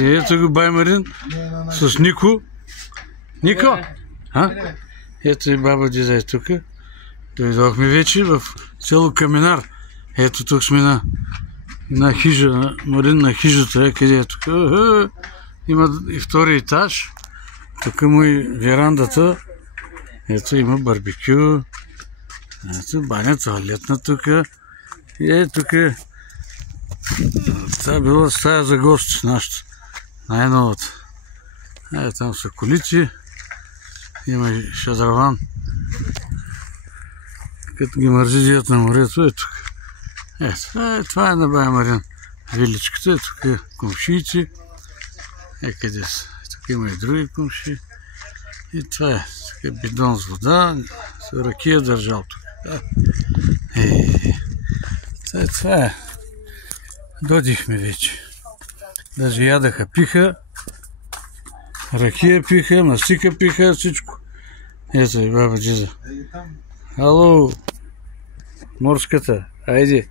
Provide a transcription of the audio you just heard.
Ето го бай Марин с Нико. Нико? Ето и баба Диза е тук. Дойдохме вече в село Каменар. Ето тук сме на хижа, Марин на хижата, къде е тук. Има и втори етаж. Тук му и верандата. Ето има барбекю. Ето баня, туалетна тук. И тук това била стая за гости, нашата. Най-новата. Там са колици. Има и шадраван. Като ги мързи дият на морето, е тук. Това е на бая Марин. Виличката е тук, комшийци. Къде са? Тук има и други комши. И това е. Тук е бидон с вода. С ракия държал тук. Това е. Додихме вече. Даже ядаха, пиха. Ракия пиха, мастика пиха, всичко. Ето и баба Джиза. Ало! Морската, айде.